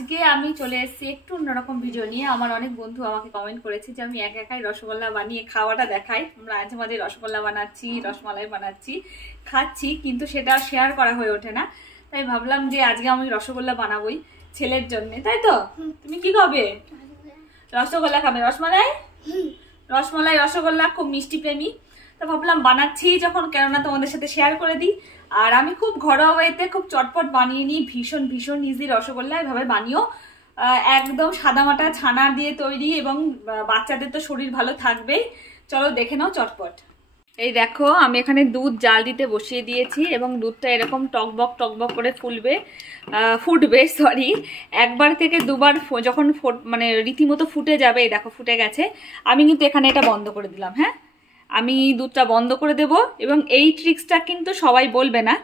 আজকে আমি চলে এসেছি একটু অন্যরকম ভিডিও নিয়ে। আমার অনেক বন্ধু আমাকে কমেন্ট করেছে যে আমি একাই রসগোল্লা বানিয়ে খাওয়াটা দেখাই। আমরা মাঝে মাঝে রসগোল্লা বানাচ্ছি, রসমালাই বানাচ্ছি, খাচ্ছি, কিন্তু সেটা শেয়ার করা হয়ে ওঠে না। তাই ভাবলাম যে আজকে আমি রসগোল্লা বানাবোই ছেলের জন্য। তাই তো? তুমি কি খাবে? রসগোল্লা খাবে? রসমালাই? রসমালাই রসগোল্লা খুব মিষ্টি প্রেমী, তো ভাবলাম বানাচ্ছি যখন, কেননা তোমাদের সাথে শেয়ার করে দিই। আর আমি খুব ঘরোয়া ওয়েতে খুব চটপট বানিয়ে নিই, ভীষণ ভীষণ ইজি রসগোল্লা। এভাবে বানিও, একদম সাদামাটা ছানা দিয়ে তৈরি, এবং বাচ্চাদের তো শরীর ভালো থাকবেই। চলো দেখে নাও চটপট। এই দেখো, আমি এখানে দুধ জাল দিতে বসিয়ে দিয়েছি, এবং দুধটা এরকম টকবক টকবক করে ফুটবে সরি, একবার থেকে দুবার যখন মানে রীতিমতো ফুটে যাবে। এই দেখো ফুটে গেছে। আমি কিন্তু এখানে এটা বন্ধ করে দিলাম। হ্যাঁ, আমি দুধটা বন্ধ করে দেব, এবং এই ট্রিক্সটা কিন্তু সবাই বলবে না।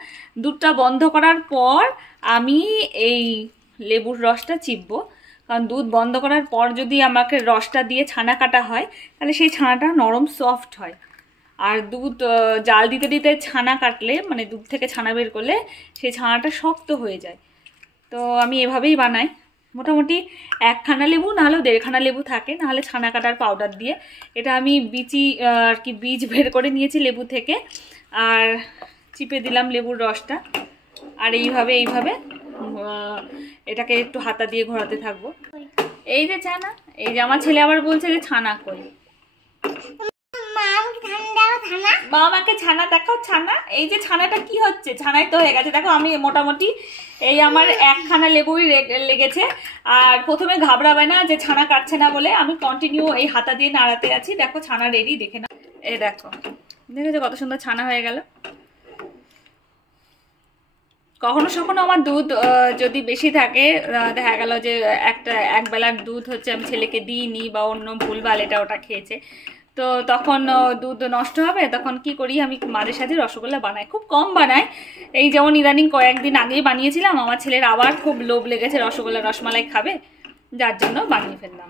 দুধটা বন্ধ করার পর আমি এই লেবুর রসটা চিপবো, কারণ দুধ বন্ধ করার পর যদি আমাকে রসটা দিয়ে ছানা কাটা হয়, তাহলে সেই ছানাটা নরম সফট হয়। আর দুধ জাল দিতে দিতে ছানা কাটলে, মানে দুধ থেকে ছানা বের করলে, সেই ছানাটা শক্ত হয়ে যায়। তো আমি এভাবেই বানাই। মোটামুটি একখানা লেবু নাহলেও দেড়খানা লেবু থাকে, নাহলে ছানা কাটার পাউডার দিয়ে। এটা আমি বীজ বের করে নিয়েছি লেবু থেকে, আর চিপে দিলাম লেবুর রসটা। আর এইভাবে এটাকে একটু হাতা দিয়ে ঘোরাতে থাকবো। এই যে ছানা, এই যে আমার ছেলে আবার বলছে যে ছানা কই, মা আমাকে ছানা দেখাও। ছানা, এই যে ছানাটা কি হচ্ছে? ছানাই তো হয়ে গেছে। দেখো আমি মোটামুটি এই আমার একখানা লেবুই লেগেছে। আর প্রথমে ঘাবড়াবে না যে ছানা কাটছে না বলে, আমি কন্টিনিউ এই হাতা দিয়ে নাড়াতে আছি। দেখো ছানা রেডি, দেখে না। এই দেখো, দেখেছো কত সুন্দর ছানা হয়ে গেল। কখনো কখনো আমার দুধ যদি বেশি থাকে, দেখা গেল যে এক বেলার দুধ হচ্ছে আমি ছেলেকে দিইনি, বা অন্য ভুলভাল এটা ওটা খেয়েছে, তো তখন দুধ নষ্ট হবে। তখন কি করি, আমি মাঝে সাঝে রসগোল্লা বানাই, খুব কম বানাই। এই যেমন ইদানিং কয়েকদিন আগেই বানিয়েছিলাম, আমার ছেলের আবার খুব লোভ লেগেছে রসগোল্লা রসমালাই খাবে, যার জন্য বানিয়ে ফেললাম।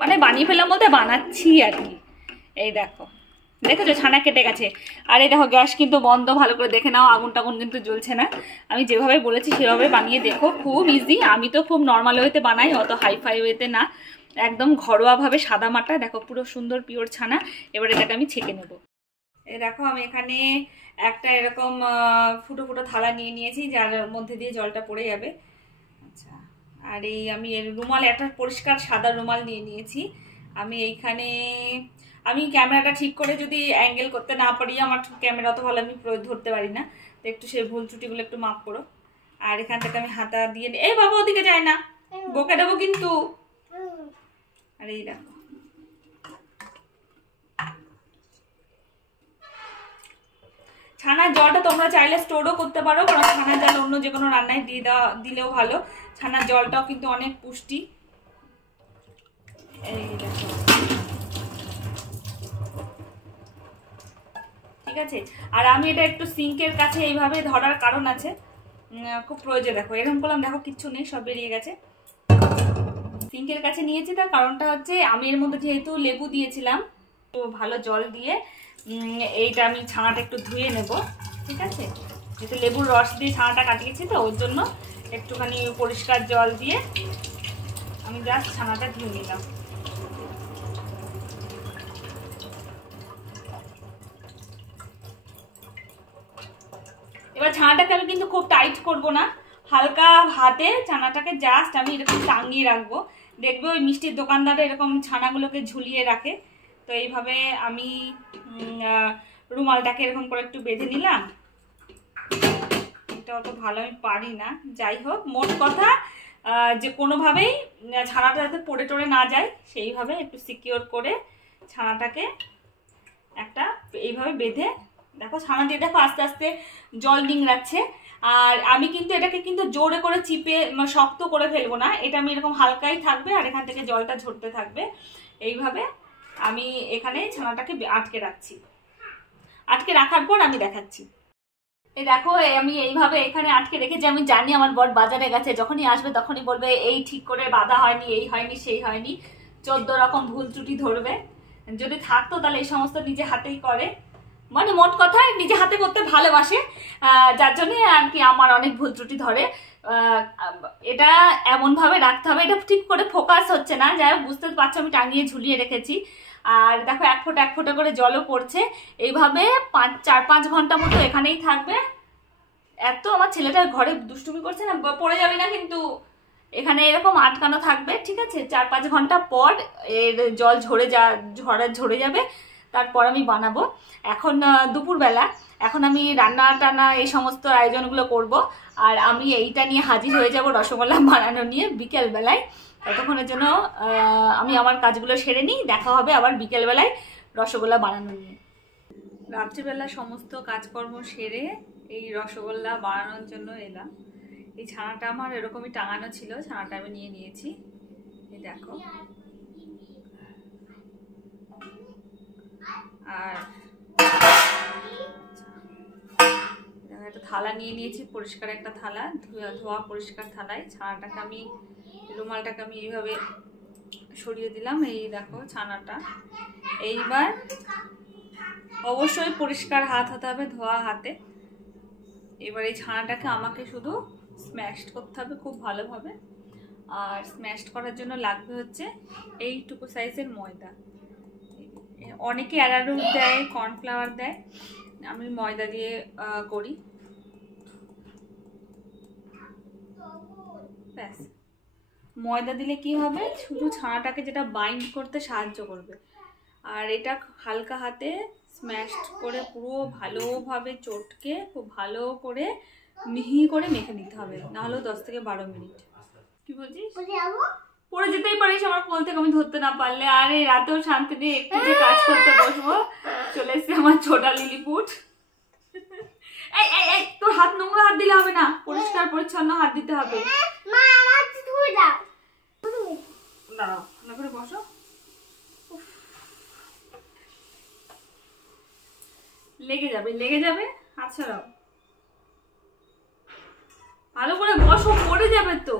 মানে বানিয়ে ফেললাম বলতে বানাচ্ছি আর কি। এই দেখো, দেখেছো ছানা কেটে গেছে। আর এই দেখো গ্যাস কিন্তু বন্ধ, ভালো করে দেখে নাও, আগুন টাগুন কিন্তু জ্বলছে না। আমি যেভাবে বলেছি সেভাবে বানিয়ে দেখো, খুব ইজি। আমি তো খুব নর্মাল ওয়েতে বানাই, অত হাইফাই ওয়েতে না, একদম ঘরোয়াভাবে সাদা মাটা। দেখো পুরো সুন্দর পিওর ছানা। এবার এটাকে আমি ছেঁকে নেব। এই দেখো আমি এখানে একটা এরকম ফুটো ফুটো থালা নিয়ে নিয়েছি, যার মধ্যে দিয়ে জলটা পড়ে যাবে। আচ্ছা, আর এই আমি রুমাল, একটা পরিষ্কার সাদা রুমাল নিয়ে নিয়েছি। আমি ক্যামেরাটা ঠিক করে যদি অ্যাঙ্গেল করতে না পারি, আমার ক্যামেরা অত ভালো আমি ধরতে পারি না, তো একটু সেই ভুল ত্রুটিগুলো একটু মাফ করো। আর এখান থেকে আমি হাতা দিয়ে এই বাবা ওদিকে যায় না, বকে দেবো কিন্তু। আর এই দেখো, ছানার জলটা তোমরা চাইলে স্টোরও করতে পারো, কারণ ছানার জল অন্য যে কোনো রান্নায় দিলেও ভালো। ছানার জলটাও কিন্তু অনেক পুষ্টি। এই দেখো, ঠিক আছে। আর আমি এটা একটু সিঙ্কের কাছে এইভাবে ধরার কারণ আছে, খুব প্রয়োজন। দেখো এরকম করলাম, দেখো কিচ্ছু নেই, সব বেরিয়ে গেছে। সিঙ্কের কাছে নিয়েছি, তার কারণটা হচ্ছে আমি এর মধ্যে যেহেতু লেবু দিয়েছিলাম, তো ভালো জল দিয়ে এইটা আমি ছানাটা একটু ধুয়ে নেব, ঠিক আছে। যেহেতু লেবুর রস দিয়ে ছানাটা কাটিয়েছি, তো ওর জন্য একটুখানি পরিষ্কার জল দিয়ে আমি জাস্ট ছানাটা ধুয়ে নিলাম। এবার ছানাটাকে আমি কিন্তু খুব টাইট করব না, হালকা হাতে ছানাটাকে জাস্ট আমি এরকম টাঙিয়ে রাখবো। দেখবে ওই মিষ্টির দোকানদারে এরকম ছানাগুলোকে ঝুলিয়ে রাখে, তো এইভাবে আমি রুমালটাকে এরকম করে একটু বেঁধে নিলাম। এটা অত ভালো আমি পারি না, যাই হোক, মোট কথা যে কোনোভাবেই ছানাটা যাতে পড়ে টড়ে না যায়, সেইভাবে একটু সিকিওর করে ছানাটাকে একটা এইভাবে বেঁধে, দেখো ছানা দিয়ে দেখো আস্তে আস্তে জল নিংড়াচ্ছে। আর আমি কিন্তু এটাকে কিন্তু জোরে করে চিপে শক্ত করে ফেলবো না, এটা আমি এরকম হালকাই থাকবে, আর এখান থেকে জলটা ঝরতে থাকবে। এইভাবে আমি এখানে ছানাটাকে আটকে রাখছি। আটকে রাখার পর আমি দেখাচ্ছি। এই দেখো আমি এইভাবে এখানে আটকে রেখেছি। আমি জানি আমার বর বাজারে গেছে, যখনই আসবে তখনই বলবে এই ঠিক করে বাঁধা হয়নি, এই হয়নি, সেই হয়নি, 14 রকম ভুল ত্রুটি ধরবে। যদি থাকতো তাহলে এই সমস্ত নিজে হাতেই করে। মানে মোট কথায় নিজে হাতে করতে ভালোবাসে, যার জন্য আর কি আমার অনেক ভুল ত্রুটি ধরে। এটা এমন ভাবে রাখতে হবে, এটা ঠিক করে ফোকাস হচ্ছে না, যাই হোক বুঝতে পারছো আমি টাঙিয়ে ঝুলিয়ে রেখেছি। আর দেখো এক ফোঁটা করে জলও পড়ছে। এইভাবে 4-5 ঘন্টা মতো এখানেই থাকবে। এত আমার ছেলেটা ঘরে দুষ্টুমি করছে না, পড়ে যাবে না কিন্তু, এখানে এরকম আটকানো থাকবে, ঠিক আছে। 4-5 ঘন্টা পর এর জল ঝরে যাবে, তারপর আমি বানাবো। এখন দুপুরবেলা, এখন আমি রান্না টান্না এই সমস্ত আয়োজনগুলো করব, আর আমি এইটা নিয়ে হাজির হয়ে যাব রসগোল্লা বানানো নিয়ে বিকেলবেলায়। ততক্ষণের জন্য আমি আমার কাজগুলো সেরে নিই, দেখা হবে আবার বিকেলবেলায় রসগোল্লা বানানো নিয়ে। রাত্রিবেলা সমস্ত কাজকর্ম সেরে এই রসগোল্লা বানানোর জন্য এলাম। এই ছানাটা আমার এরকমই টাঙানো ছিল, ছানাটা আমি নিয়ে নিয়েছি। এই দেখো, আর একটা থালা নিয়ে নিয়েছি, পরিষ্কার একটা থালা, ধোয়া পরিষ্কার থালায় ছানাটাকে আমি, রুমালটাকে আমি এইভাবে সরিয়ে দিলাম। এই দেখো ছানাটা। এইবার অবশ্যই পরিষ্কার হাত হতে হবে, ধোয়া হাতে। এবার এই ছানাটাকে আমাকে শুধু স্ম্যাশড করতে হবে খুব ভালোভাবে। আর স্ম্যাশড করার জন্য লাগবে হচ্ছে এইটুকু সাইজের ময়দা। অনেকে অ্যারারুট দেয়, কর্নফ্লাওয়ার দেয়, আমি ময়দা দিয়ে করি। ব্যাস, ময়দা দিলে কি হবে, শুধু ছানাটাকে যেটা বাইন্ড করতে সাহায্য করবে। আর এটা হালকা হাতে স্ম্যাশড করে পুরো ভালোভাবে চটকে খুব ভালো করে মিহি করে মেখে নিতে হবে, নাহলেও 10 থেকে 12 মিনিট। কি বলছিস? পড়ে যেতেই পারিস আমার কোল থেকে, আমি ধরতে না পারলে। আর এই রাতেও শান্তি নেই, একটু যে কাজ করতে বসবো। চলে এসছে আমার ছোটা লিলিপুট। এই এই এই, তোর হাত নোংরা হাত দিলে হবে না, পরিষ্কার পরিচ্ছন্ন হাত দিতে হবে। দাঁড়াও, ভালো করে বসো। লেগে যাবে, হাত ছাড়াও। ভালো করে বসো, পড়ে যাবে তো।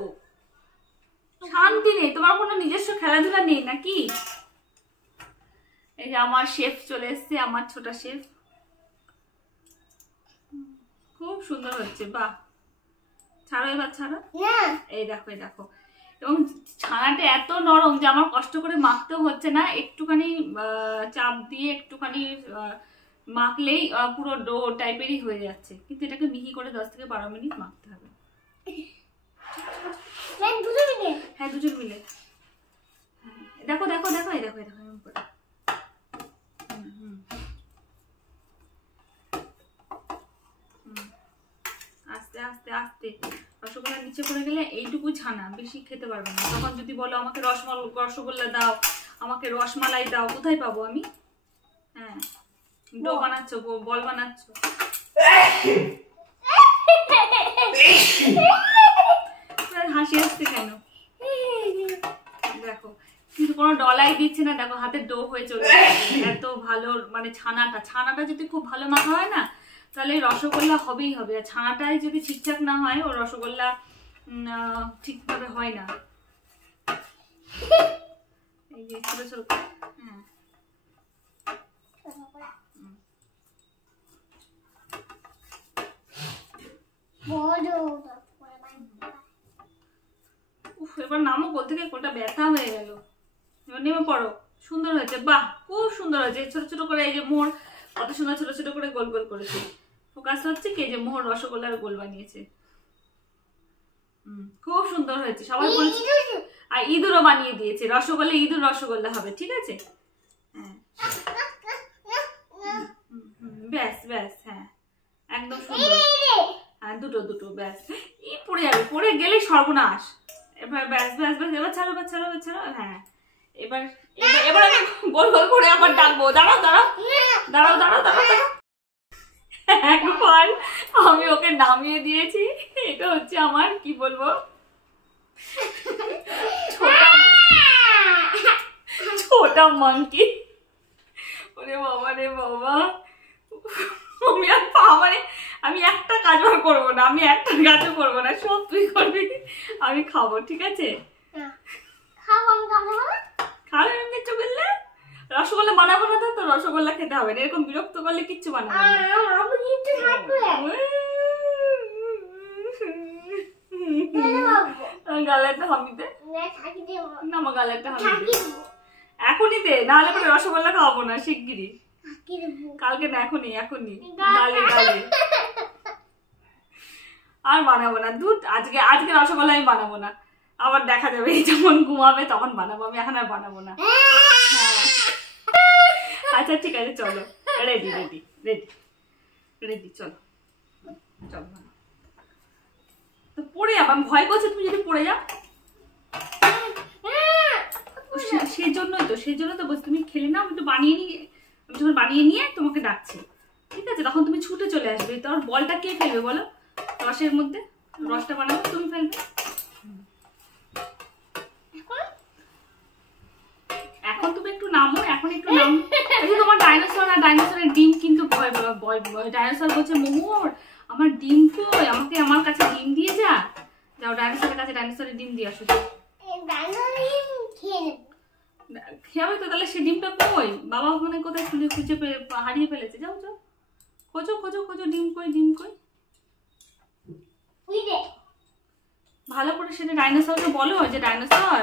শান্তি নেই, তোমার কোনো নিজস্ব খেলাধুলা নেই নাকি? এই যে আমার শেফ চলে এসছে, আমার ছোটা শেফ। খুব সুন্দর হচ্ছে, বাহ। ছাড়ো এবার, ছাড়ো। এই দেখো, এই দেখো। এবং ছানাটা এত নরম যে আমার কষ্ট করে মাখতেও হচ্ছে না, একটুখানি চাপ দিয়ে একটুখানি মাখলেই পুরো ডো টাইপেরই হয়ে যাচ্ছে। কিন্তু এটাকে মিহি করে 10 থেকে 12 মিনিট মাখতে হবে। হ্যাঁ, দুজন মিলে। দেখো দেখো দেখো, এই দেখো, এই দেখো। আস্তে আস্তে আস্তে, রসগোল্লা নিচে পড়ে গেলে এইটুকু ছানা, বেশি খেতে পারবে না। তখন যদি বলো আমাকে রসগোল্লা দাও, আমাকে রসমালাই দাও, কোথায় পাবো আমি? হ্যাঁ, ডো বানাচ্ছ, বল বানাচ্ছ। হাসি আসছে কেন? দেখো, কিন্তু কোনো ডলাই দিচ্ছে না, দেখো হাতে ডো হয়ে চলে যাচ্ছে। এত ভালো, মানে ছানাটা যদি খুব ভালো মাখা হয় না, তাহলে রসগোল্লা হবেই হবে। আর ছানাটাই যদি ঠিকঠাক না হয়, ও রসগোল্লা ঠিকভাবে হয় না। এই যে ছোট ছোট, হ্যাঁ, এবার নামো কোল থেকে, কোলটা ব্যথা হয়ে গেল। এবার নেমে পড়ো। সুন্দর হয়েছে, বাহ, খুব সুন্দর হয়েছে। ছোট ছোট করে এই যে মোহর, কত সুন্দর ছোট ছোট করে গোল গোল করেছে। ফোকাস হচ্ছে কে যে মোহর রসগোল্লার গোল বানিয়েছে। খুব সুন্দর হয়েছে, সবাই বলছে। আর ইঁদুরও বানিয়ে দিয়েছে, রসগোল্লা ইঁদুর রসগোল্লা হবে, ঠিক আছে। হ্যাঁ, ব্যাস ব্যাস, হ্যাঁ, একদম সুন্দর। হ্যাঁ, দুটো ব্যাস। পড়ে যাবে, পড়ে গেলে সর্বনাশ। এবার ব্যাস ব্যাস ব্যাস, এবার ছাড়ো, এবার ছাড়ো, এবার ছাড়ো। হ্যাঁ, এবার এবার আমি গোল গোল করে আবার ডাকবো। দাঁড়াও দাঁড়াও দাঁড়াও দাঁড়াও দাঁড়াও দাঁড়াও। একবার আমি ওকে নামিয়ে দিয়েছি। এটা হচ্ছে আমার, কি বলবো, ছোটা মাংকি। ওরে বাবা রে বাবা, আমি একটা কাজও করবো না, সব তুই করবি, আমি খাবো, ঠিক আছে? খাবে আমি কিচ্ছু বললে রসগোল্লা বানাবো না তো রসগোল্লা খেতে হবে না, এরকম বিরক্ত করলে কিচ্ছু বানাবো না। গালে একটা হামি দে না, আমার গালে একটা হামি দে এখনই দে, নাহলে পরে রসগোল্লা খাওয়াবো না শিগগিরই, কালকে না এখনই এখনই গালে গালে। আর বানাবো না দুধ, আজকে আজকে রসগোল্লা আমি বানাবো না, আবার দেখা যাবে যখন ঘুমাবে তখন বানাবো, আমি এখন আর বানাবো না। হ্যাঁ আচ্ছা ঠিক আছে চলো, রেডি রেডি রেডি রেডি, চলো চলো। তো পড়ে যাবো, আমি ভয় করছি তুমি যদি পড়ে যাও, সেই জন্য তো বলছি তুমি খেলে না, আমি তো বানিয়ে নিয়ে, আমি যখন বানিয়ে নিয়ে তোমাকে ডাকছি, ঠিক আছে? তখন তুমি ছুটে চলে আসবে, তোর বলটা কে ফেলবে বলো রসের মধ্যে, রসটা বানাবো তুমি ফেলবে। এখন তুমি একটু নামো, এখন একটু নামো। তোমার ডাইনোসর আর ডাইনোসরের ডিম কিন্তু ডাইনোসর বলছে মোমোর আমার ডিম কই, আমাকে আমার কাছে ডিম দিয়ে যা, যাও ডাইনোসরের কাছে ডাইনোসরের ডিম দিয়ে আসো। খেয়াবে তো, তাহলে সে ডিমটা কই, বাবা মনে কোথায় খুঁজে হারিয়ে ফেলেছে, যাও যাও খোঁজো খোঁজো খোঁজো, ডিম কই ডিম কই, ভালো করে সেটা ডাইনোসরকে বলো যে ডাইনোসর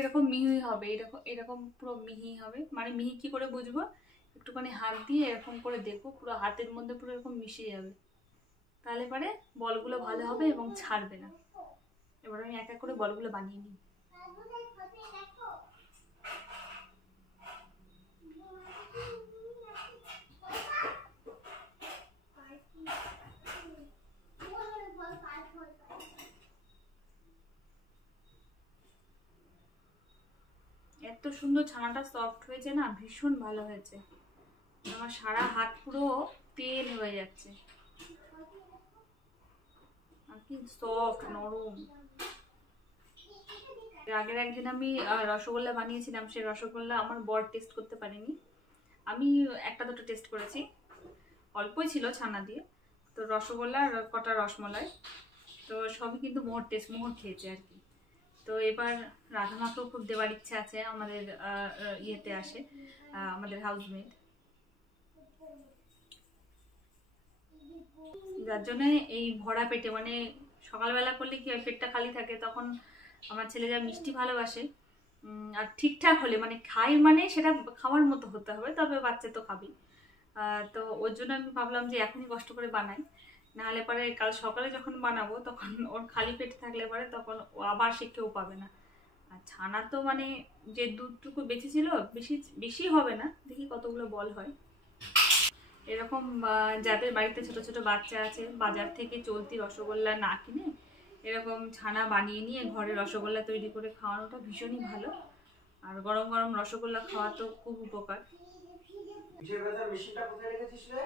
এরকম মিহি হবে, এরকম এরকম পুরো মিহি হবে। মানে মিহি কি করে বুঝবো, একটুখানি হাত দিয়ে এরকম করে দেখো, পুরো হাতের মধ্যে পুরো এরকম মিশে যাবে, তাহলে পরে বলগুলো ভালো হবে এবং ছাড়বে না। এবার আমি এক এক করে বলগুলো বানিয়ে নিই। এত সুন্দর ছানাটা সফট হয়েছে না, ভীষণ ভালো হয়েছে, আমার সারা হাত পুরো তেল হয়ে যাচ্ছে, আর কি সফট নরম। আগের একদিন আমি রসগোল্লা বানিয়েছিলাম, সেই রসগোল্লা আমার বর টেস্ট করতে পারিনি, আমি একটা দুটো টেস্ট করেছি, অল্পই ছিল ছানা দিয়ে। তো রসগোল্লা আর কটা রসমলাই, তো সবই কিন্তু মোহর খেয়েছে আর কি। তো এবার রাধামাকেও খুব দেওয়ার ইচ্ছা আছে, আমাদের ইয়েতে আসে আমাদের হাউসমেট, যার জন্য এই ভরা পেটে, মানে সকালবেলা করলে কি হয় পেটটা খালি থাকে, তখন আমার ছেলে যা মিষ্টি ভালোবাসে, আর ঠিকঠাক হলে মানে খাই মানে সেটা খাওয়ার মতো হতে হবে, তবে বাচ্চা তো খাবেই। তো ওর জন্য আমি ভাবলাম যে এখনই কষ্ট করে বানাই, নাহলে পরে কাল সকালে যখন বানাবো তখন ওর খালি পেটে থাকলে পরে তখন ও আবার সে কেউ পাবে না। আর ছানা তো মানে যে দুধটুকু বেঁচেছিল বেশি হবে না, দেখি কতগুলো বল হয়। এরকম যাদের বাড়িতে ছোট ছোট বাচ্চা আছে, বাজার থেকে চলতি রসগোল্লা না কিনে এরকম ছানা বানিয়ে নিয়ে ঘরে রসগোল্লা তৈরি করে খাওয়ানোটা ভীষণই ভালো, আর গরম গরম রসগোল্লা খাওয়া তো খুব উপকার। মেশিনটা কোথায় রেখেছিস রে?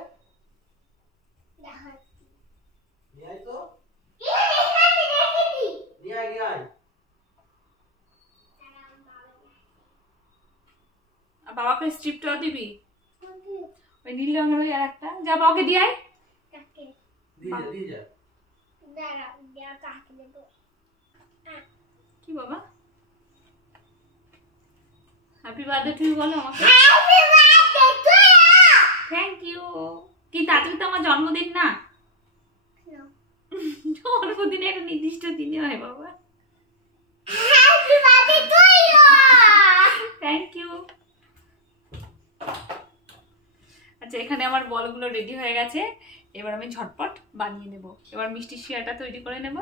নিয়ে আয় তো, নিয়ে আয় নিয়ে আয়। বাবাকে স্ট্রিপটা দিবি, ওই নীল রঙের ওই আরেকটা, যা বাবাকে দিয়ে আয়। দিয়ে যা। কি বাবা, হ্যাপি বার্থডে টু ইউ বলো আমাকে। Thank you. কিন্তু আজকে তো আমার জন্মদিন না, জন্মদিনে একটা নির্দিষ্ট দিনে হয় বাবা। Thank you. আচ্ছা এখানে আমার বলগুলো রেডি হয়ে গেছে, এবার আমি ঝটপট বানিয়ে নেব। এবার মিষ্টি শিরাটা তৈরি করে নেব,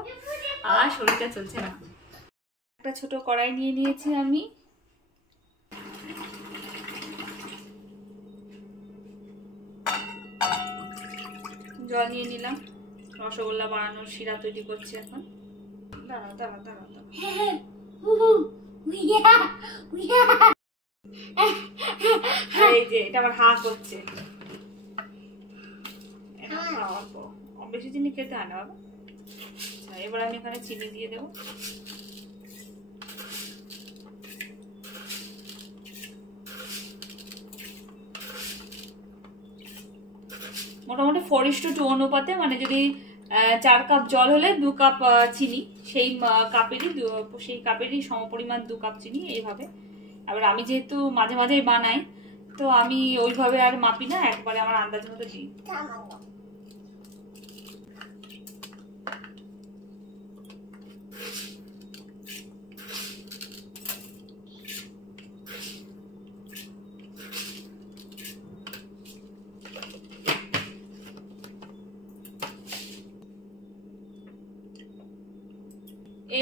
আর শরীরটা চলছে না। একটা ছোট কড়াই নিয়ে নিয়েছি আমি, জল নিয়ে নিলাম, রসগোল্লা বানানোর শিরা তৈরি করছি এখন। দাঁড়াও দাঁড়াও দাঁড়াও দাঁড়াও, এই যে এটা আবার হা করছে, বেশি চিনি খেতে হয় না বাবা। এবার আমি এখানে চিনি দিয়ে দেবো, মোটামুটি 4:2 অনুপাতে, মানে যদি 4 কাপ জল হলে 2 কাপ চিনি, সেই কাপেরই সমপরিমাণ 2 কাপ চিনি এইভাবে। এবার আমি যেহেতু মাঝে মাঝেই বানাই, তো আমি ওইভাবে আর মাপি না, একবারে আমার আন্দাজ মতো দিই।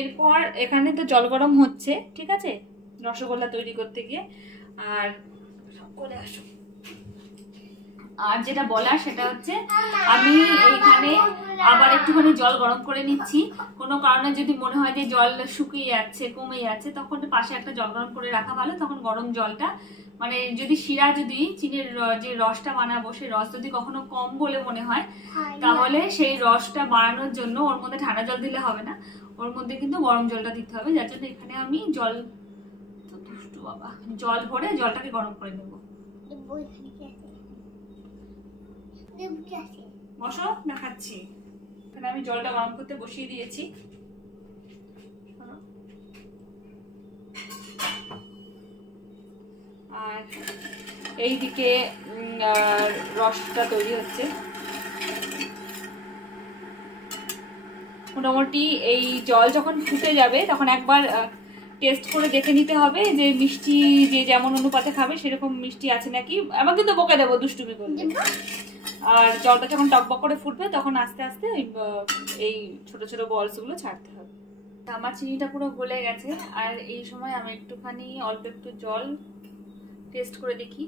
এরপর এখানে তো জল গরম হচ্ছে, ঠিক আছে, রসগোল্লা তৈরি করতে গিয়ে। আর যেটা বলার সেটা হচ্ছে, আমি এইখানে আবার একটুখানি জল গরম করে নিচ্ছি। কোনো কারণে যদি মনে হয় যে জল শুকিয়ে যাচ্ছে, কমে যাচ্ছে, তখন পাশে একটা জল গরম করে রাখা ভালো। তখন গরম জলটা, মানে যদি চিনির যে রসটা বানাবো, সেই রস যদি কখনো কম বলে মনে হয়, তাহলে সেই রসটা বাড়ানোর জন্য ওর মধ্যে ঠান্ডা জল দিলে হবে না, ওর মধ্যে কিন্তু গরম জলটা দিতে হবে। যার জন্য এখানে আমি জল ভরে জলটাকে গরম করে নেবো। বসো, দেখাচ্ছি। এখানে আমি জলটা গরম করতে বসিয়ে দিয়েছি। আর এইদিকে রসটা তৈরি হচ্ছে। মোটামুটি এই জল যখন ফুটে যাবে, তখন একবার টেস্ট করে দেখে নিতে হবে যে মিষ্টি যে যেমন অনুপাতে খাবে সেরকম মিষ্টি আছে নাকি। আমার কিন্তু বকে দেবো দুষ্টুমি করলে। আর জলটা যখন টকবক করে ফুটবে, তখন আস্তে আস্তে এই ছোট ছোট বলস গুলো ছাড়তে হবে। আমার চিনিটা পুরো গলে গেছে। আর এই সময় আমি একটুখানি অল্প একটু জল টেস্ট করে দেখি।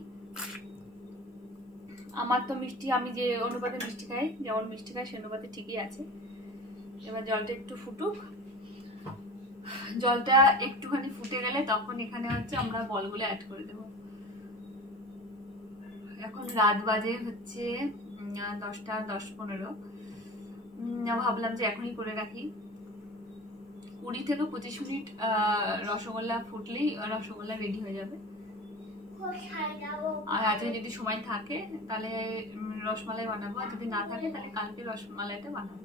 আমার তো মিষ্টি, আমি যে অনুপাতে মিষ্টি খাই, যেমন মিষ্টি খাই সে অনুপাতে ঠিকই আছে। এবার জলটা একটু ফুটুক। জলটা একটুখানি ফুটে গেলে তখন এখানে হচ্ছে আমরা বলগুলো অ্যাড করে দেব। এখন রাত বাজে হচ্ছে 10টা 10-15। ভাবলাম যে এখনই করে রাখি। 20 থেকে 25 মিনিট রসগোল্লা ফুটলেই রসগোল্লা রেডি হয়ে যাবে। আর আজকে যদি সময় থাকে তাহলে রসমালাই বানাবো, আর যদি না থাকে তাহলে কালকে রসমালাইটা বানাবো।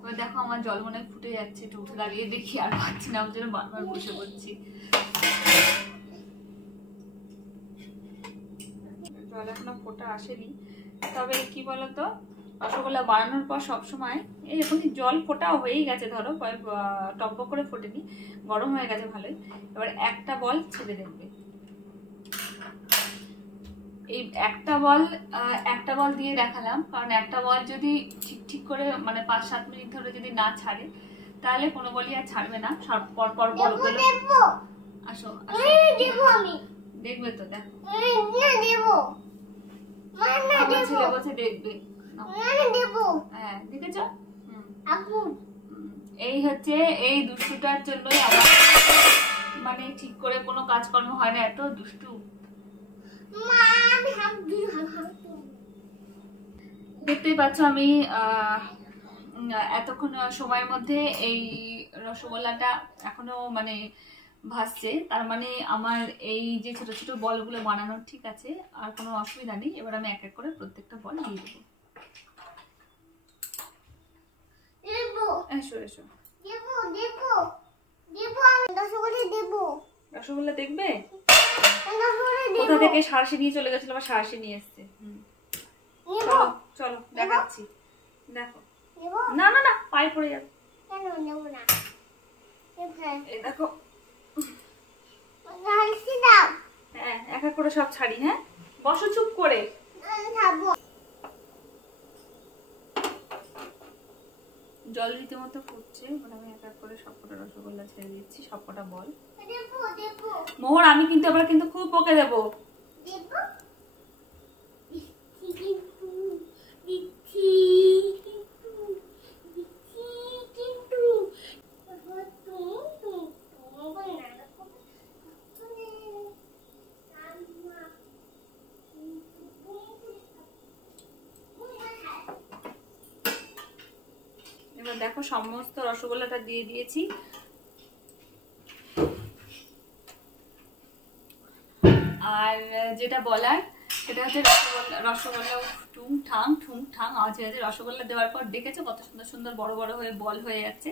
এবার দেখো আমার জল মনে হয় ফুটে যাচ্ছে, একটু উঠে দাঁড়িয়ে দেখি, আর পাচ্ছি না, আমার জন্য বারবার বসে পড়ছি। জল এখনো ফোটা আসেনি। তবে কি বলতো, রসগোল্লা বানানোর পর সবসময় এই এখনই জল ফোটা হয়েই গেছে, ধরো টকবক করে ফোটেনি, গরম হয়ে গেছে ভালোই। এবার একটা বল ছেড়ে দেখবে। এই একটা বল দিয়ে দেখালাম, কারণ একটা বল যদি ঠিক করে মানে 5-7 মিনিট ধরে যদি না ছাড়ে, তাহলে কোনো বলই আর ছাড়বে না। সব পর বলগুলো আসো দেখবে তো, দেখো ছেলে বলছে দেখবে। হ্যাঁ, দেখেছ? এই হচ্ছে এই দুষ্টুটার জন্যই আমার মানে ঠিক করে কোনো কাজকর্ম হয় না, এত দুষ্টু। দেখতেই পাচ্ছ আমি এতক্ষণ সময়ের মধ্যে এই রসগোল্লাটা এখনো মানে ভাসছে, তার মানে আমার এই যে ছোট ছোট বলগুলো বানানো ঠিক আছে, আর কোনো অসুবিধা নেই। এবার আমি এক এক করে প্রত্যেকটা বল দিয়ে দেবো। এসো এসো, রসগোল্লা দেখবে? কোথা থেকে সারসে নিয়ে চলে গেছিল, আবার সারসে নিয়ে এসছে। চলো চলো দেখাচ্ছি, দেখো। না না না, পায়ে পড়ে যাবে। এই দেখো, হ্যাঁ এক এক করে সব ছাড়ি। হ্যাঁ, বসো চুপ করে। জল রীতিমতো ফুটছে, এবার আমি এক এক করে সবকটা রসগোল্লা ছেড়ে দিচ্ছি, সবকটা বল। মোহর, আমি কিন্তু এবার কিন্তু খুব বকে দেবো। এবার দেখো সমস্ত রসগোল্লাটা দিয়ে দিয়েছি। আর যেটা বলার, সেটা হচ্ছে রসগোল্লা ঠুং ঠাং আওয়াজ হয়ে যাচ্ছে। রসগোল্লা দেওয়ার পর দেখেছো কত সুন্দর সুন্দর বড় বড় হয়ে বল হয়ে যাচ্ছে।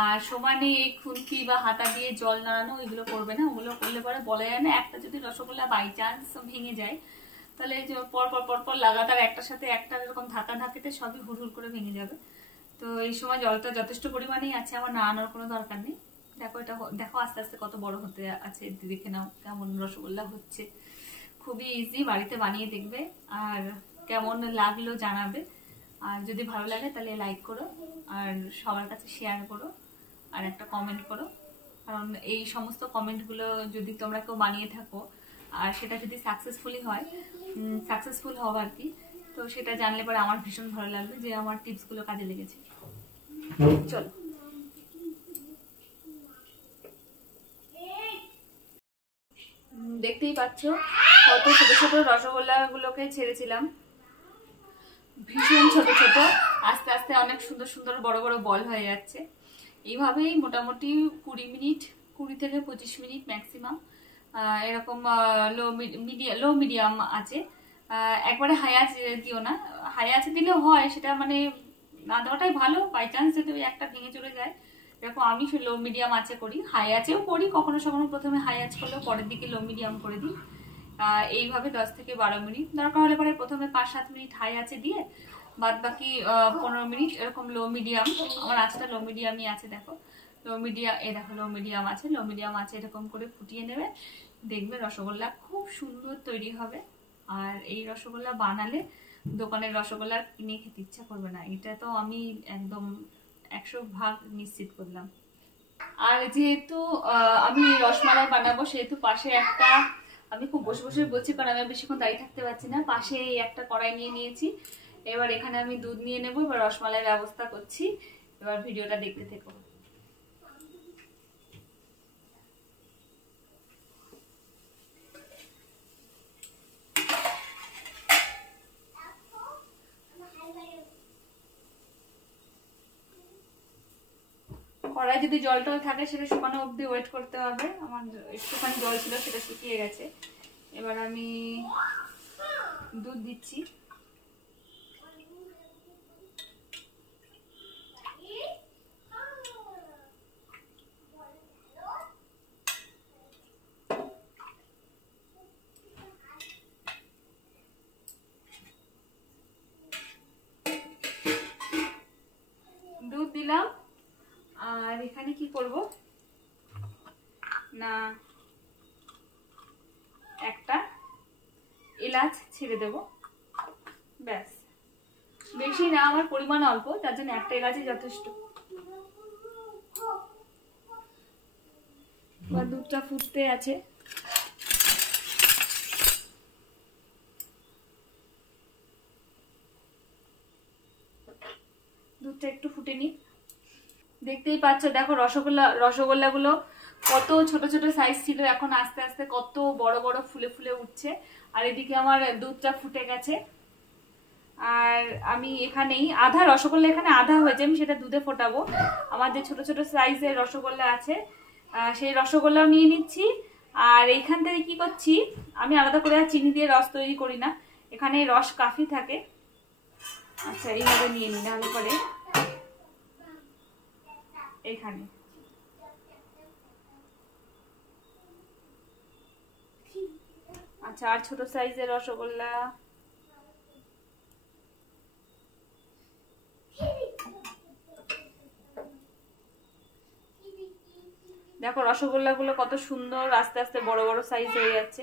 আর সমানে এই খুন্তি বা হাতা দিয়ে জল নাড়ানো ওইগুলো করবে না, ওগুলো করলে পরে বলা যায় না। একটা যদি রসগোল্লা বাই চান্স ভেঙে যায় তাহলে পর লাগাতার একটার সাথে একটা এরকম ধাক্কা ধাক্কিতে সবই হুড় করে ভেঙে যাবে। তো এই সময় জলটা যথেষ্ট পরিমাণেই আছে, আমার নাড়ানোর কোনো দরকার নেই। দেখো এটা দেখো আস্তে আস্তে কত বড় হতে আছে, দেখে নাও কেমন রসগোল্লা হচ্ছে। খুবই ইজি, বাড়িতে বানিয়ে দেখবে আর কেমন লাগলো জানাবে। আর যদি ভালো লাগে তাহলে লাইক করো আর সবার কাছে শেয়ার করো আর একটা কমেন্ট করো, কারণ এই সমস্ত কমেন্টগুলো যদি তোমরা কেউ বানিয়ে থাকো আর সেটা যদি সাকসেসফুল হবে আর কি, তো সেটা জানলে পরে আমার ভীষণ ভালো লাগবে যে আমার টিপসগুলো কাজে লেগেছে। চলো দেখতেই পাচ্ছ কত ছোট ছোট রসগোল্লা গুলোকে ছেড়েছিলাম, ভীষণ ছোট ছোট, আস্তে আস্তে অনেক সুন্দর সুন্দর বড় বড় বল হয়ে যাচ্ছে। এইভাবেই মোটামুটি 20 থেকে 25 মিনিট ম্যাক্সিমাম এরকম লো মিডিয়াম আছে। একবারে হাই আঁচ দিও না, হাই আঁচে দিলেও হয়, সেটা মানে না দেওয়াটাই ভালো। বাই চান্স যদি ওই একটা ভেঙে চলে যায়, এরকম আমি লো মিডিয়াম আঁচে করি, হাই আঁচেও করি কখনো কখনো। প্রথমে হাই আঁচ করলেও পরের দিকে লো মিডিয়াম করে দিই। এইভাবে 10 থেকে 12 মিনিট, দরকার হলে পরে প্রথমে 5-7 মিনিট হাই আঁচে দিয়ে বাদ বাকি 15 মিনিট এরকম লো মিডিয়াম, আমার আঁচটা লো মিডিয়ামই আছে। দেখো লো মিডিয়াম আছে, এরকম করে ফুটিয়ে নেবে, দেখবে রসগোল্লা খুব সুন্দর তৈরি হবে। আর এই রসগোল্লা বানালে দোকানের রসগোল্লা কিনে খেতে ইচ্ছা করবে না, এটা তো আমি একদম 100% নিশ্চিত করলাম। আর যেহেতু আমি রসমালাই বানাবো, সেহেতু পাশে একটা, আমি খুব বসে বসে বলছি কারণ আমি বেশিক্ষণ দাঁড়িয়ে থাকতে পারছি না, পাশে একটা কড়াই নিয়ে নিয়েছি। এবার এখানে আমি দুধ নিয়ে নেবো, এবার রসমালাই ব্যবস্থা করছি। এবার ভিডিওটা দেখতে থেকো। কড়াই যদি জল টল থাকে সেটা শুকানো অবধি ওয়েট করতে হবে। আমার একটুখানি জল ছিল, সেটা শুকিয়ে গেছে। এবার আমি দুধ দিচ্ছি। দুধ দিলাম, আর এখানে কি করব না, একটা এলাচ ছেড়ে দেব, ব্যাস। বেশি না, আমার পরিমাণ অল্প, তার জন্য একটা এলাচই যথেষ্ট। দুধটা ফুটতে আছে, দুধটা একটু ফুটে নি। দেখতেই পাচ্ছ দেখো রসগোল্লা গুলো কত ছোট ছোট সাইজ ছিল, এখন আস্তে আস্তে কত বড় বড় ফুলে ফুলে উঠছে। আর এদিকে আমার দুধটা ফুটে গেছে। আর আমি এখানেই আধা রসগোল্লা, এখানে আধা হয়েছে, আমি সেটা দুধে ফোটাবো। আমার যে ছোট ছোট সাইজের রসগোল্লা আছে সেই রসগোল্লাও নিয়ে নিচ্ছি। আর এইখান থেকে কি করছি, আমি আলাদা করে আর চিনি দিয়ে রস তৈরি করি না, এখানে রস কাফি থাকে। আচ্ছা এইভাবে নিয়ে নিই, নাহলে পরে এইখানে আচ্ছা। আর ছোট সাইজের রসগোল্লা, দেখো রসগোল্লা গুলো কত সুন্দর আস্তে আস্তে বড় বড় সাইজ হয়ে যাচ্ছে।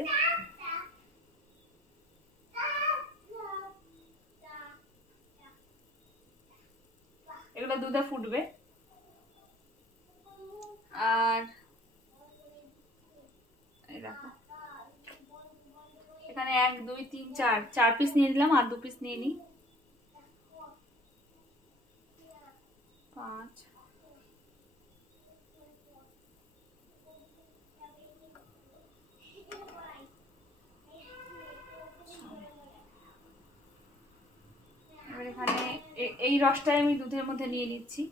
এগুলো দুধে ফুটবে। আর এই দেখো এখানে 1 2 3 4 পিস নিয়ে নিলাম, আর 2 পিস নিয়ে নিই, 5। এবার এখানে এই রসটাই আমি দুধের মধ্যে নিয়ে নিচ্ছি।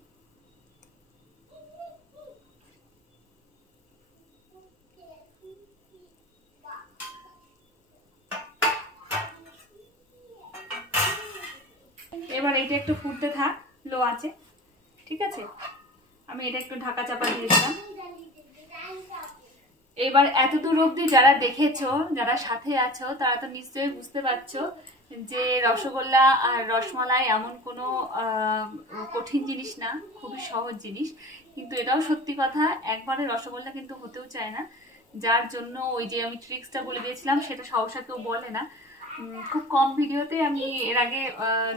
এবার এটা একটু ফুটতে থাক লো আছে, ঠিক আছে। আমি এটা একটু ঢাকা চাপা দিয়ে দিলাম। এবার এতদূর অবধি যারা দেখেছো, যারা সাথে আছো, তারা তো নিশ্চয়ই বুঝতে পারছো যে রসগোল্লা আর রসমালাই এমন কোনো কঠিন জিনিস না, খুবই সহজ জিনিস। কিন্তু এটাও সত্যি কথা, একবারে রসগোল্লা কিন্তু হতেও চায় না, যার জন্য ওই যে আমি ট্রিক্সটা বলে দিয়েছিলাম সেটা সহসা কেউ বলে না। খুব কম ভিডিওতে আমি এর আগে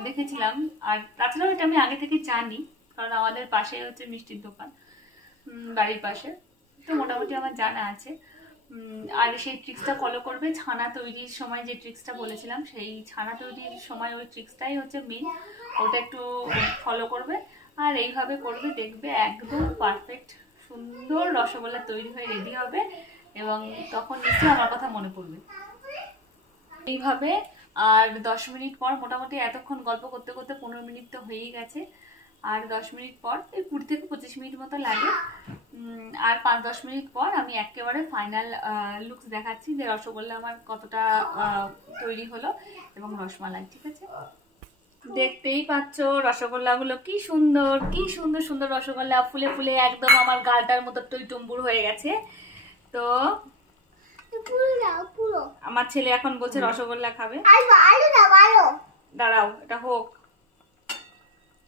দেখেছিলাম, আর তাছাড়াও এটা আমি আগে থেকে জানি, কারণ আমাদের পাশে হচ্ছে মিষ্টির দোকান, বাড়ির পাশে, তো মোটামুটি আমার জানা আছে। আর সেই ট্রিক্সটা ফলো করবে। ছানা তৈরির সময় যে ট্রিক্সটা বলেছিলাম, সেই ছানা তৈরির সময় ওই ট্রিক্সটাই হচ্ছে মেন, ওটা একটু ফলো করবে আর এইভাবে করবে, দেখবে একদম পারফেক্ট সুন্দর রসগোল্লা তৈরি হয়ে রেডি হবে, এবং তখন নিশ্চয়ই আমার কথা মনে পড়বে এইভাবে। আর 10 মিনিট পর, মোটামুটি এতক্ষণ গল্প করতে করতে 15 মিনিট তো হয়েই গেছে, আর 10 মিনিট পর, এই 20 থেকে 25 মিনিট মতো লাগে, আর 5-10 মিনিট পর আমি একেবারে ফাইনাল লুকস দেখাচ্ছি যে রসগোল্লা আমার কতটা তৈরি হলো এবং রসমালাই, ঠিক আছে। দেখতেই পাচ্ছ রসগোল্লাগুলো কি সুন্দর, কি সুন্দর সুন্দর রসগোল্লা, ফুলে ফুলে একদম আমার গালটার মতো টইটুম্বুর হয়ে গেছে। তো আমার ছেলে এখন বলছে রসগোল্লা খাবে। দাঁড়াও, এটা হোক,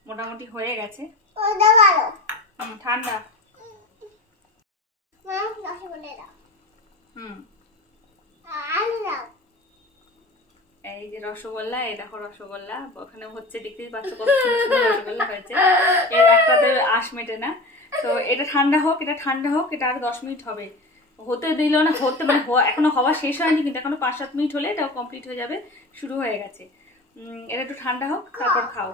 মোটামুটি হয়ে গেছে, ঠান্ডা। এই যে রসগোল্লা, এই দেখো রসগোল্লা ওখানে হচ্ছে, দেখতেই পাচ্ছ কত সুন্দর রসগোল্লা হয়েছে, এর একটাতে আঁশ মেটে না। তো এটা ঠান্ডা হোক, এটা ঠান্ডা হোক, এটা আর 10 মিনিট হবে, হতে দিল না, হতে মানে এখনো হওয়া শেষ হয়নি, কিন্তু এখনো 5-7 মিনিট হলে এটাও কমপ্লিট হয়ে যাবে, শুরু হয়ে গেছে। এটা একটু ঠান্ডা হোক, তারপর খাও।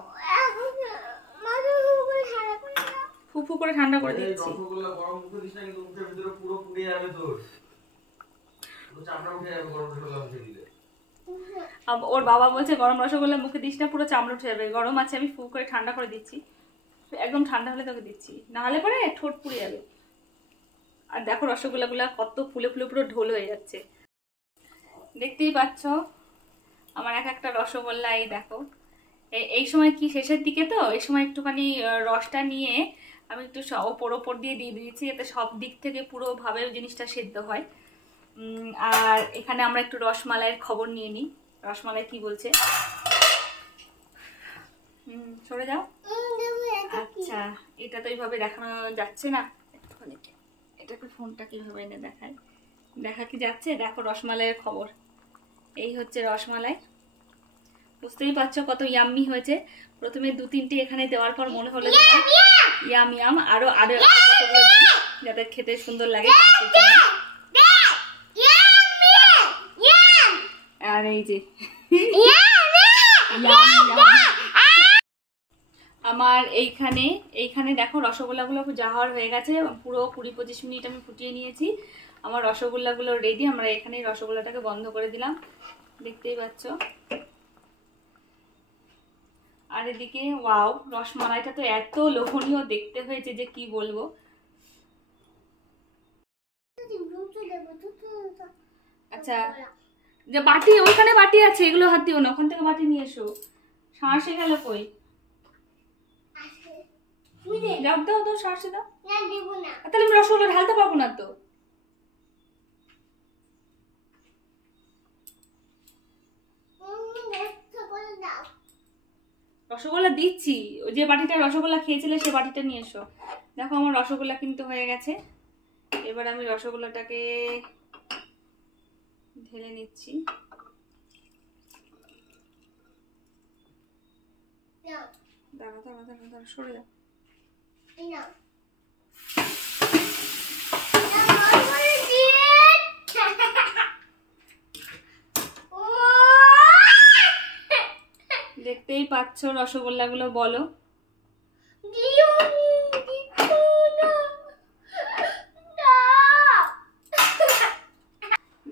ফুফু করে ঠান্ডা করে দিচ্ছি। রসগোল্লা গরম মুখে দিস না, কিন্তু মুখের ভিতরে পুরো পুড়ে যাবে, তোর চামড়া উঠে যাবে গরম রসগোল্লা মুখে দিলে। ওর বাবা বলছে গরম রসগোল্লা মুখে দিস না, পুরো চামড়া উঠে যাবে। গরম আছে, আমি ফু করে ঠান্ডা করে দিচ্ছি, একদম ঠান্ডা হলে তোকে দিচ্ছি, না হলে পরে ঠোঁট পুড়ে যাবে। আর দেখো রসগোল্লাগুলা কত ফুলে ফুলে পুরো ঢোল হয়ে যাচ্ছে, দেখতেই পাচ্ছ আমার এক একটা রসগোল্লা। এই দেখো, এই সময় কি শেষের দিকে, তো এই সময় একটুখানি রসটা নিয়ে আমি একটু ওপর দিয়ে দিয়েছি, যাতে সব দিক থেকে পুরোভাবে জিনিসটা সেদ্ধ হয়। আর এখানে আমরা একটু রসমালাইয়ের খবর নিয়ে নিই, রসমালাই কি বলছে। সরে যাও। আচ্ছা, এটা তো এইভাবে দেখানো যাচ্ছে না, একটুখানি এটাকে ফোনটা কিভাবে এনে দেখায়, দেখা কি যাচ্ছে? দেখো রসমালাইয়ের খবর, এই হচ্ছে রসমালাই, বুঝতেই পারছো কত ইয়াম্মি হয়েছে। প্রথমে 2-3টে এখানে দেওয়ার পর মনে হলো ইয়াম ইয়াম, আরো আরো কতগুলো দিই যাতে খেতে সুন্দর লাগে। আর এই যে আমার এইখানে দেখো রসগোল্লাগুলো জাহার হয়ে গেছে, পুরো 20-25 মিনিট আমি ফুটিয়ে নিয়েছি। আমার রসগোল্লাগুলো রেডি, আমরা এখানে রসগোল্লাটাকে বন্ধ করে দিলাম, দেখতেই পাচ্ছ। আর এদিকে ওয়াও, রসমালাইটা তো এত লোভনীয় দেখতে হয়েছে যে কি বলবো। আচ্ছা, যে বাটি, ওইখানে বাটি আছে, এগুলো হাত দিও না, ওখান থেকে বাটি নিয়ে এসো। সাঁড়সে গেল কই? দাও দাও দাও, সাঁড়সে দাও। তাহলে আমি রসগোল্লা ঢালতে পারবো না তো। রসগোল্লা দিচ্ছি, যে বাটিটা রসগোল্লা খেয়েছিলে সে বাটিটা নিয়ে এসো। দেখো আমার রসগোল্লা কিন্তু হয়ে গেছে, এবার আমি রসগোল্লাটাকে ঢেলে নিচ্ছি। দাঁড়া দাঁড়া দাঁড়া দাঁড়া, সরে যাও। দেখতেই পাচ্ছ রসগোল্লাগুলো, বলো।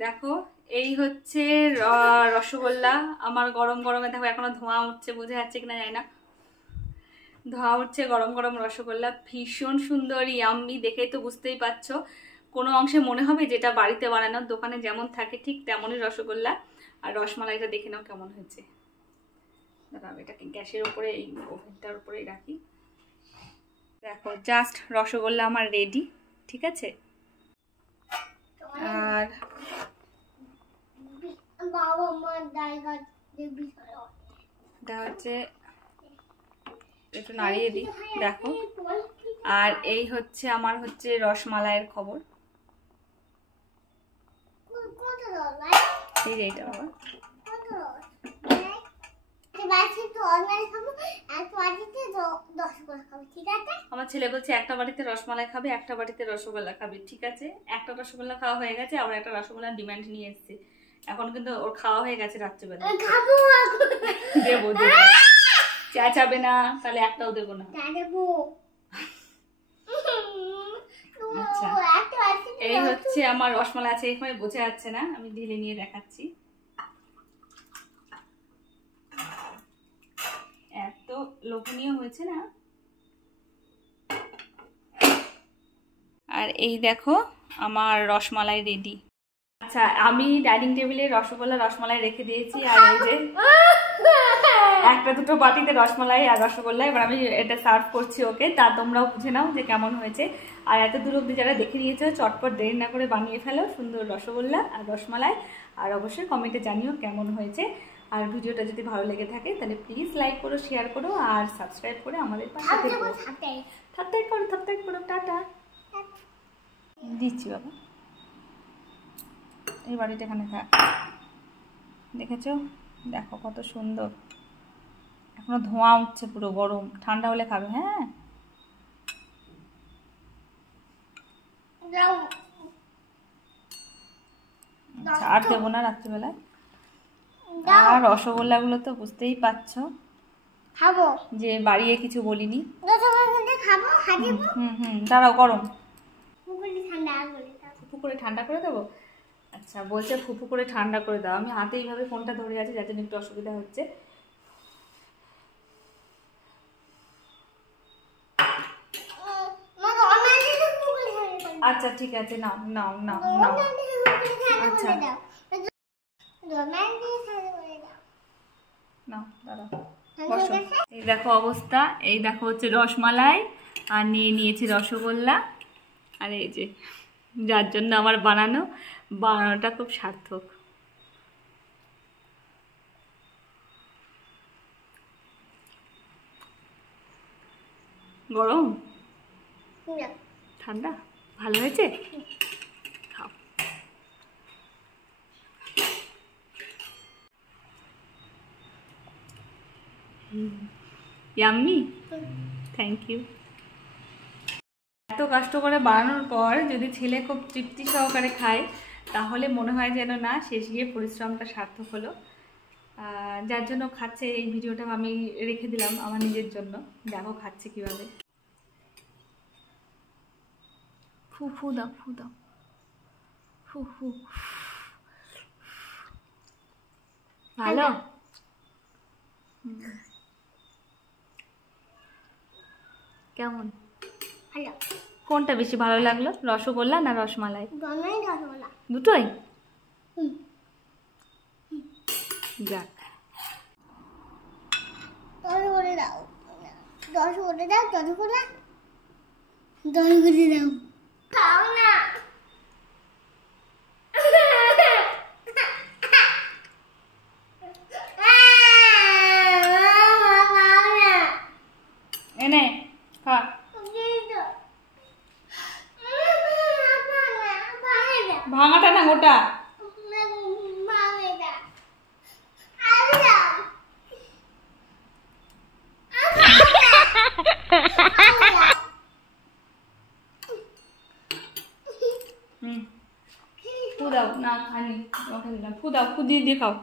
দেখো এই হচ্ছে রসগোল্লা আমার, গরম গরমে দেখো এখনো ধোঁয়া উঠছে, বোঝা যাচ্ছে কিনা জানি না, ধোঁয়া উঠছে গরম গরম রসগোল্লা, ভীষণ সুন্দর ইয়াম্মি, দেখেই তো বুঝতেই পারছো। কোনো অংশে মনে হবে যেটা বাড়িতে বানানো, দোকানে যেমন থাকে ঠিক তেমনই রসগোল্লা। আর রসমালাইটা দেখে নাও কেমন হয়েছে, দাঁড়াও এটাকে গ্যাসের উপরে এই ওভেনটার উপরেই রাখি। দেখো জাস্ট রসগোল্লা আমার রেডি, ঠিক আছে। আর এটা হচ্ছে একটু নাড়িয়ে দিই, দেখো। আর এই হচ্ছে আমার হচ্ছে রসমালাইয়ের খবর, এই যে এইটা বাবা। আমার ছেলে বলছে একটা বাড়িতে রসমালাই খাবে, একটা বাড়িতে রসগোল্লা খাবে, ঠিক আছে। একটা রসগোল্লা খাওয়া হয়ে গেছে, আবার একটা রসগোল্লার ডিমান্ড নিয়ে এসছে। এখন কিন্তু ওর খাওয়া হয়ে গেছে রাত্রিবেলা। দেবো দেবো, চেঁচাবে না তাহলে একটাও দেবো না। আচ্ছা এই হচ্ছে আমার রসমালাই আছে, এখানে বোঝা যাচ্ছে না, আমি ঢেলে নিয়ে দেখাচ্ছি। এত লোভনীয় হয়েছে না। আর এই দেখো আমার রসমালাই রেডি। আচ্ছা আমি ডাইনিং টেবিলে রসগোল্লা রসমালাই রেখে দিয়েছি, আর এই যে একটা দুটো বাটিতে রসমালাই আর রসগোল্লা। এবার আমি এটা সার্ভ করছি ওকে, তা তোমরাও বুঝে নাও যে কেমন হয়েছে। আর এত দূর অবধি যারা দেখে নিয়েছো চটপট দেরি না করে বানিয়ে ফেলো সুন্দর রসগোল্লা আর রসমালাই। আর অবশ্যই কমেন্টে জানিও কেমন হয়েছে। আর ভিডিওটা যদি ভালো লেগে থাকে তাহলে প্লিজ লাইক করো, শেয়ার করো আর সাবস্ক্রাইব করে আমাদের পাশে থেকো। থাপটাই করো, টাটা দিচ্ছি বাবা। এই বাড়িটা এখানে থাক, দেখেছো? দেখো কত সুন্দর, এখনো ধোঁয়া উঠছে, পুরো গরম, ঠান্ডা হলে খাবে। হ্যাঁ আচ্ছা আর দেবো না রাত্রিবেলায়। আর রসগোল্লাগুলো তো বুঝতেই পারছো খাবো যে বাড়িয়ে কিছু বলিনি। দাঁড়াও গরম, ফুপু করে ঠান্ডা করে দেবো। আচ্ছা বলছে ফুপু করে ঠান্ডা করে দাও। আমি হাতে এইভাবে ফোনটা ধরে আছি যার জন্য একটু অসুবিধা হচ্ছে। আচ্ছা ঠিক আছে, নাও নাও নাও নাও। আচ্ছা নাও দাঁড়াও বসো। এই দেখো অবস্থা, এই দেখো হচ্ছে রসমালাই আর নিয়ে নিয়েছি রসগোল্লা। আর এই যে যার জন্য আমার বানানোটা খুব সার্থক। গরম ঠান্ডা ভালো হয়েছে, খাও। Yummy, thank you. এত কষ্ট করে বানানোর পর যদি ছেলে খুব তৃপ্তি সহকারে খায় তাহলে মনে হয় যেন না শেষ গিয়ে পরিশ্রমটা সার্থক হলো। যার জন্য খাচ্ছে, এই ভিডিওটা আমি রেখে দিলাম আমার নিজের জন্য। দেখো খাচ্ছে কিভাবে। ফু ফু দাও, ফু দাও, ফু ফু। ভালো? কেমন? ভালো। কোনটা বেশি ভালো লাগলো, রসগোল্লা না রসমালাই? দুটোই? যাক এনে খা। ভাঙাটা না গোটা। ফু দাও না, খানি ফু দাও, ফু দিয়ে দিয়ে খাও।